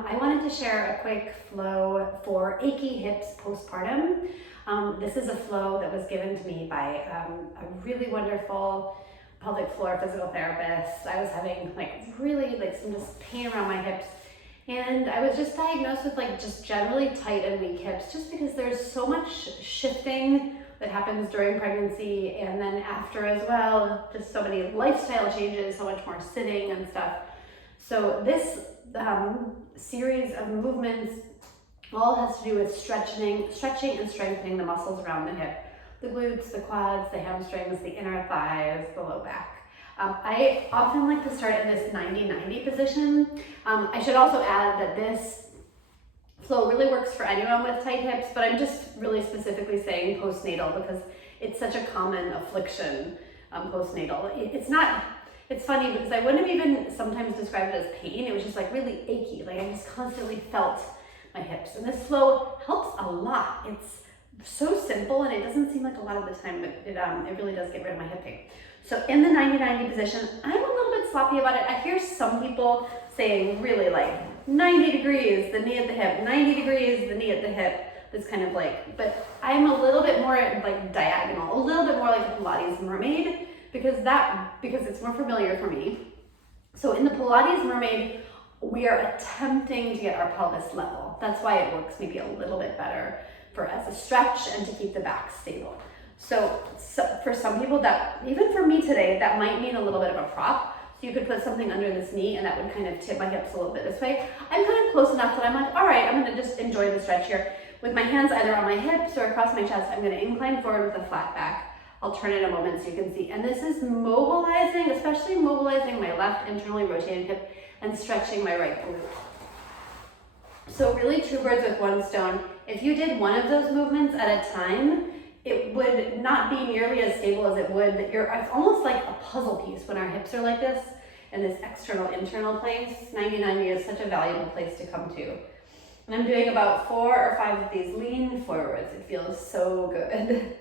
I wanted to share a quick flow for achy hips postpartum. This is a flow that was given to me by a really wonderful pelvic floor physical therapist. I was having really some just pain around my hips, and I was just diagnosed with just generally tight and weak hips, just because there's so much shifting that happens during pregnancy and then after as well. Just so many lifestyle changes, so much more sitting and stuff. So this series of movements all has to do with stretching and strengthening the muscles around the hip. The glutes, the quads, the hamstrings, the inner thighs, the low back. I often like to start in this 90-90 position. I should also add that this flow really works for anyone with tight hips, but I'm just really specifically saying postnatal because it's such a common affliction, postnatal. It's funny because I wouldn't have even sometimes described it as pain. It was just really achy. I just constantly felt my hips. And this flow helps a lot. It's so simple and it doesn't seem like a lot of the time, but it really does get rid of my hip pain. So in the 90-90 position, I'm a little bit sloppy about it. I hear some people saying really 90 degrees, the knee at the hip, 90 degrees, the knee at the hip. This kind of but I'm a little bit more diagonal, a little bit more like a Pilates mermaid because it's more familiar for me. So in the Pilates mermaid, we are attempting to get our pelvis level. That's why it works maybe a little bit better as a stretch and to keep the back stable. So for some people, that even for me today, that might mean a little bit of a prop. So you could put something under this knee and that would kind of tip my hips a little bit this way. I'm kind of close enough that I'm all right, I'm gonna just enjoy the stretch here. With my hands either on my hips or across my chest, I'm gonna incline forward with a flat back. I'll turn in a moment so you can see. And this is mobilizing, especially mobilizing my left internally rotated hip and stretching my right glute. So really two birds with one stone. If you did one of those movements at a time, it would not be nearly as stable as it would. It's almost like a puzzle piece when our hips are like this in this external internal place. 90-90 is such a valuable place to come to. And I'm doing about 4 or 5 of these lean forwards. It feels so good.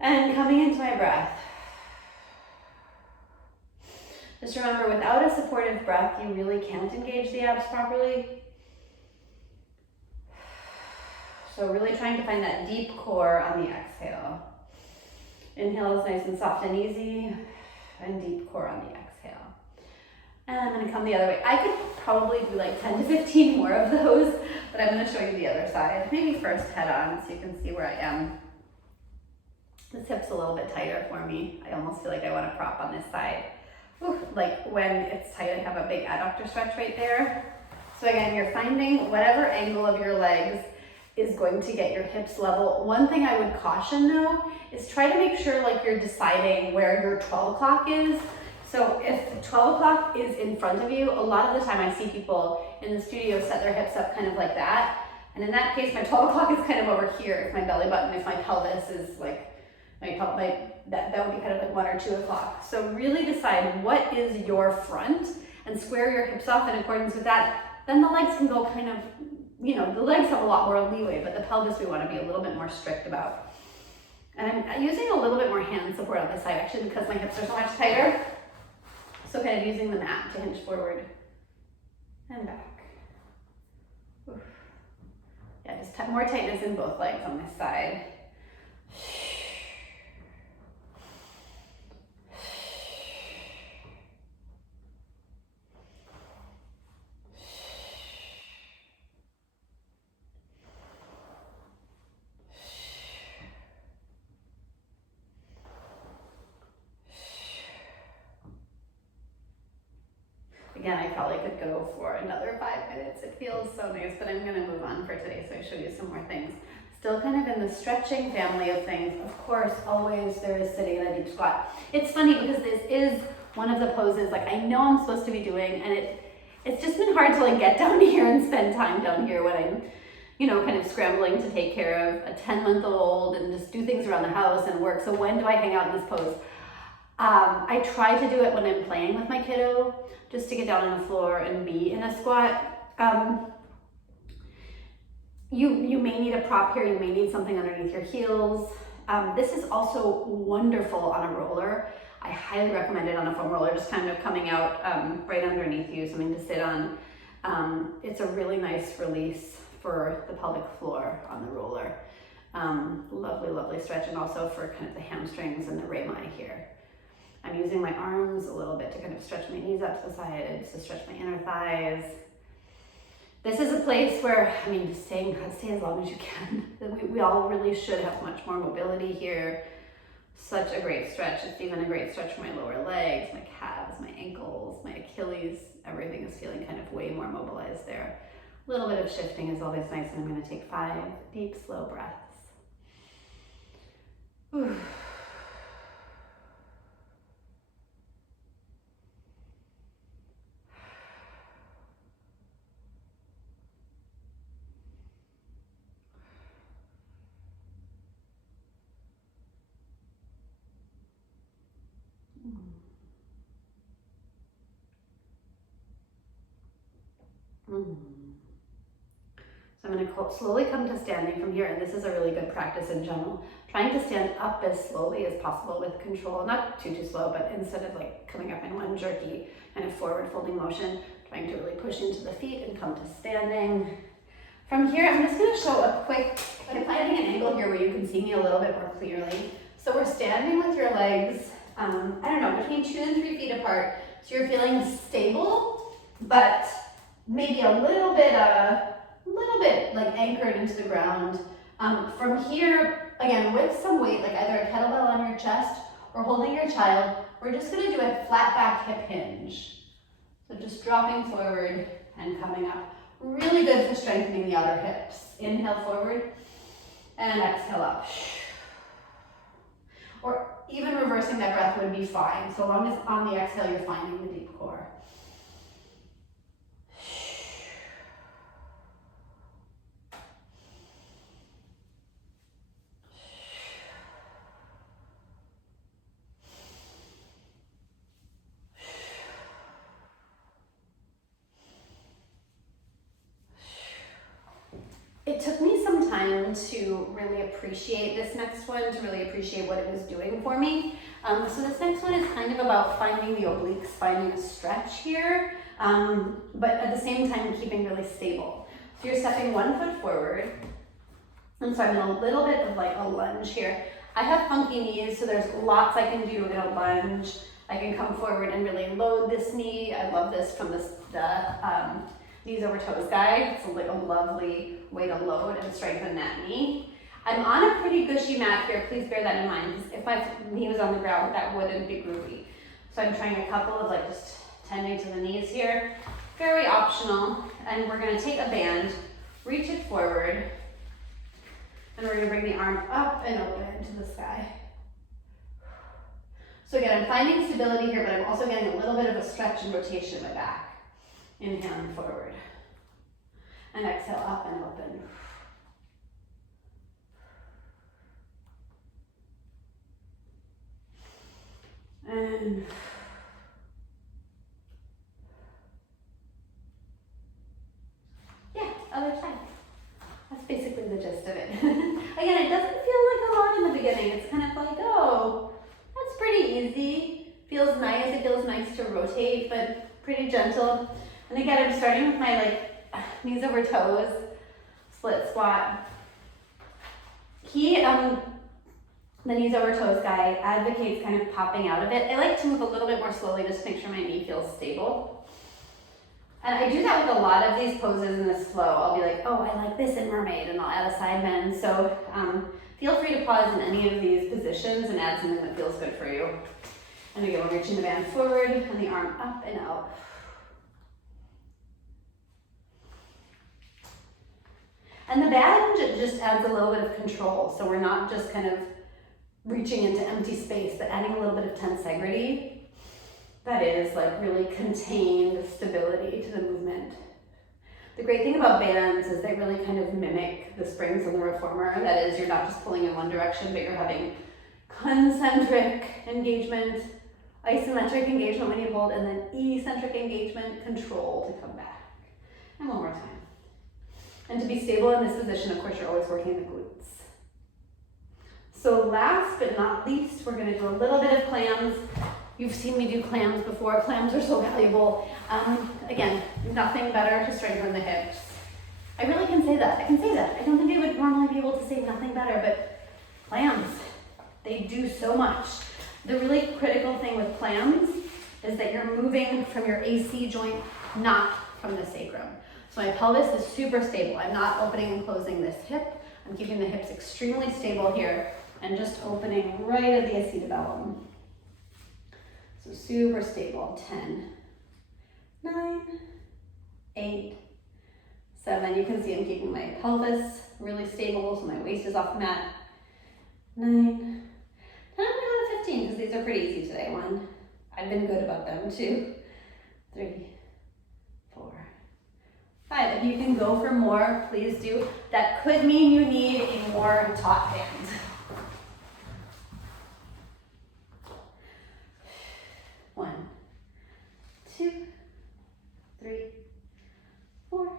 And coming into my breath. Just remember, without a supportive breath, you really can't engage the abs properly. So really trying to find that deep core on the exhale. Inhale is nice and soft and easy, and deep core on the exhale. And I'm gonna come the other way. I could probably do 10 to 15 more of those, but I'm gonna show you the other side. Maybe first head on so you can see where I am. This hip's a little bit tighter for me. I almost feel like I want to prop on this side. When it's tight, I have a big adductor stretch right there. So again, you're finding whatever angle of your legs is going to get your hips level. One thing I would caution though, is try to make sure you're deciding where your 12 o'clock is. So if 12 o'clock is in front of you, a lot of the time I see people in the studio set their hips up kind of like that. And in that case, my 12 o'clock is kind of over here. If my belly button, if my pelvis is that would be kind of 1 or 2 o'clock. So really decide what is your front and square your hips off in accordance with that. Then the legs can go kind of, the legs have a lot more leeway, but the pelvis we want to be a little bit more strict about. And I'm using a little bit more hand support on this side actually because my hips are so much tighter. So kind of using the mat to hinge forward and back. Oof. Yeah, just more tightness in both legs on this side. Again, I probably could go for another 5 minutes. It feels so nice, but I'm gonna move on for today so I show you some more things. Still kind of in the stretching family of things. Of course, always there is sitting in a deep squat. It's funny because this is one of the poses I know I'm supposed to be doing, and it's just been hard to get down here and spend time down here when I'm, kind of scrambling to take care of a 10-month-old and just do things around the house and work. So when do I hang out in this pose? I try to do it when I'm playing with my kiddo, just to get down on the floor and be in a squat. You may need a prop here, you may need something underneath your heels. This is also wonderful on a roller. I highly recommend it on a foam roller, just kind of coming out right underneath you, something to sit on. It's a really nice release for the pelvic floor on the roller. Lovely, lovely stretch, and also for kind of the hamstrings and the rami here. I'm using my arms a little bit to kind of stretch my knees up to the sides, to stretch my inner thighs. This is a place where, I mean, stay as long as you can. We all really should have much more mobility here. Such a great stretch. It's even a great stretch for my lower legs, my calves, my ankles, my Achilles. Everything is feeling kind of way more mobilized there. A little bit of shifting is always nice, and I'm going to take 5 deep, slow breaths. Whew. So I'm going to slowly come to standing from here, and this is a really good practice in general. Trying to stand up as slowly as possible with control, not too slow, but instead of like coming up in one jerky kind of forward folding motion, trying to really push into the feet and come to standing. From here, I'm just going to show a quick, I'm finding an angle here where you can see me a little bit more clearly. So we're standing with your legs, I don't know, between 2 and 3 feet apart. So you're feeling stable, but maybe a little bit like anchored into the ground. From here, again, with some weight, like either a kettlebell on your chest or holding your child, we're just going to do a flat back hip hinge. So just dropping forward and coming up. Really good for strengthening the outer hips. Inhale forward and exhale up. Or even reversing that breath would be fine, so long as on the exhale you're finding the deep core. It took me some time to really appreciate this next one, to really appreciate what it was doing for me. So this next one is kind of about finding the obliques, finding a stretch here, but at the same time keeping really stable. So you're stepping 1 foot forward, and so I'm in a little bit of like a lunge here. I have funky knees, so there's lots I can do in a lunge. I can come forward and really load this knee. I love this from the knees over toes guy. It's like a lovely way to load and strengthen that knee. I'm on a pretty gushy mat here. Please bear that in mind, because if my knee was on the ground, that wouldn't be groovy. So I'm trying a couple of like just tending to the knees here. Very optional. And we're going to take a band, reach it forward, and we're going to bring the arm up and open to the sky. So again, I'm finding stability here, but I'm also getting a little bit of a stretch and rotation in my back. Inhaling forward. And exhale up and open. And yeah, other side. That's basically the gist of it. Again, it doesn't feel like a lot in the beginning. It's kind of like, oh, that's pretty easy. Feels nice. It feels nice to rotate, but pretty gentle. And again, I'm starting with my like knees over toes, split squat. The knees over toes guy advocates kind of popping out of it. I like to move a little bit more slowly just to make sure my knee feels stable. And I do that with a lot of these poses in this flow. I'll be like, oh, I like this in mermaid, and I'll add a side bend. So feel free to pause in any of these positions and add something that feels good for you. And again, we're reaching the band forward and the arm up and out. And the band just adds a little bit of control. So we're not just kind of reaching into empty space, but adding a little bit of tensegrity. That is like really contained stability to the movement. The great thing about bands is they really kind of mimic the springs on the reformer. That is, you're not just pulling in one direction, but you're having concentric engagement, isometric engagement when you hold, and then eccentric engagement, control to come back. And one more time. And to be stable in this position, of course, you're always working the glutes. So last but not least, we're going to do a little bit of clams. You've seen me do clams before. Clams are so valuable. Again, nothing better to strengthen the hips. I really can say that. I can say that. I don't think I would normally be able to say nothing better, but clams, they do so much. The really critical thing with clams is that you're moving from your AC joint, not from the sacrum. So my pelvis is super stable. I'm not opening and closing this hip. I'm keeping the hips extremely stable here and just opening right at the acetabellum. So super stable. 10, 9, 8, 7. You can see I'm keeping my pelvis really stable, so my waist is off the mat. 9. And I'm going to go to 15 because these are pretty easy today. 1. I've been good about them. 2, 3, 4, 5. If you can go for more, please do. That could mean you need a more taut band. 1, 2, 3, 4,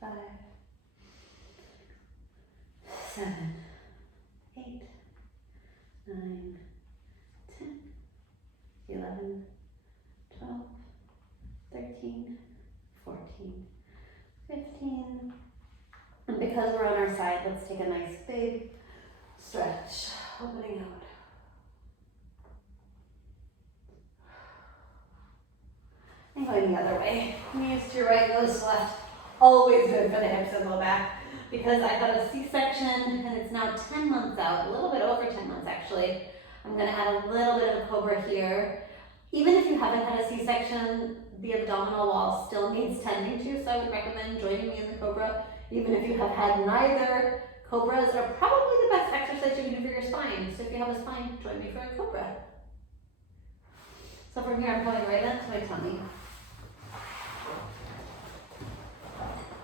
5, 7, 8, 9, 10, 11, 12, 13, 14, 15. And because we're on our side, let's take a nice big stretch, opening out. And going the other way. Knees to your right, nose to left. Always good for the hips and low back. Because I've got a C-section and it's now 10 months out, a little bit over 10 months actually. I'm gonna add a little bit of a Cobra here. Even if you haven't had a C-section, the abdominal wall still needs tending to, so I would recommend joining me in the Cobra. Even if you have had neither, Cobras are probably the best exercise you can do for your spine. So if you have a spine, join me for a Cobra. So from here, I'm coming right into my tummy.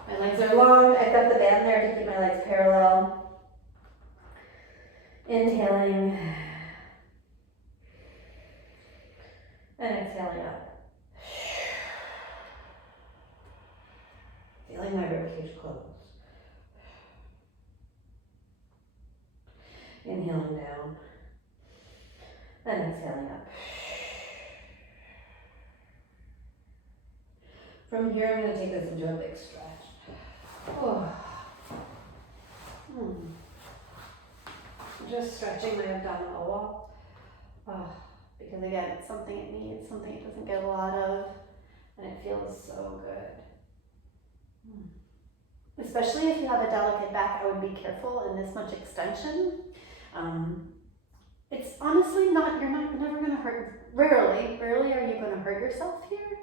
My legs are long. I've got the band there to keep my legs parallel. Inhaling. And exhaling out. Feeling my ribcage close. Inhaling down. And exhaling up. From here, I'm going to take this into a big stretch. Oh. Just stretching my abdominal wall. Because again, it's something it needs, something it doesn't get a lot of, and it feels so good. Especially if you have a delicate back, I would be careful in this much extension. It's honestly not, you're never going to hurt, rarely are you going to hurt yourself here.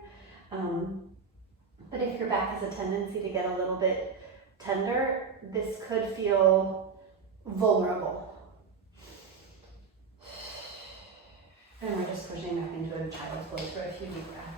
But if your back has a tendency to get a little bit tender, this could feel vulnerable. And we're just pushing back into a child's pose for a few deep breaths.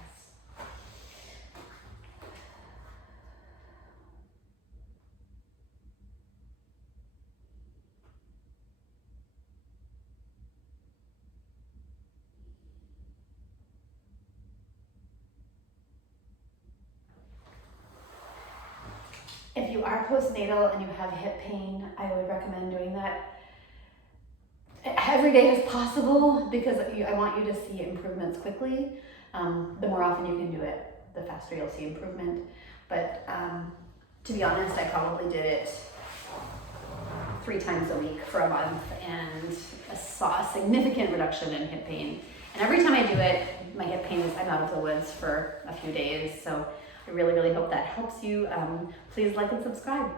If you are postnatal and you have hip pain, I would recommend doing that every day as possible because I want you to see improvements quickly. The more often you can do it, the faster you'll see improvement. But to be honest, I probably did it 3 times a week for a month and I saw a significant reduction in hip pain. And every time I do it, my hip pain is, I'm out of the woods for a few days. So I really, really hope that helps you. Please like and subscribe.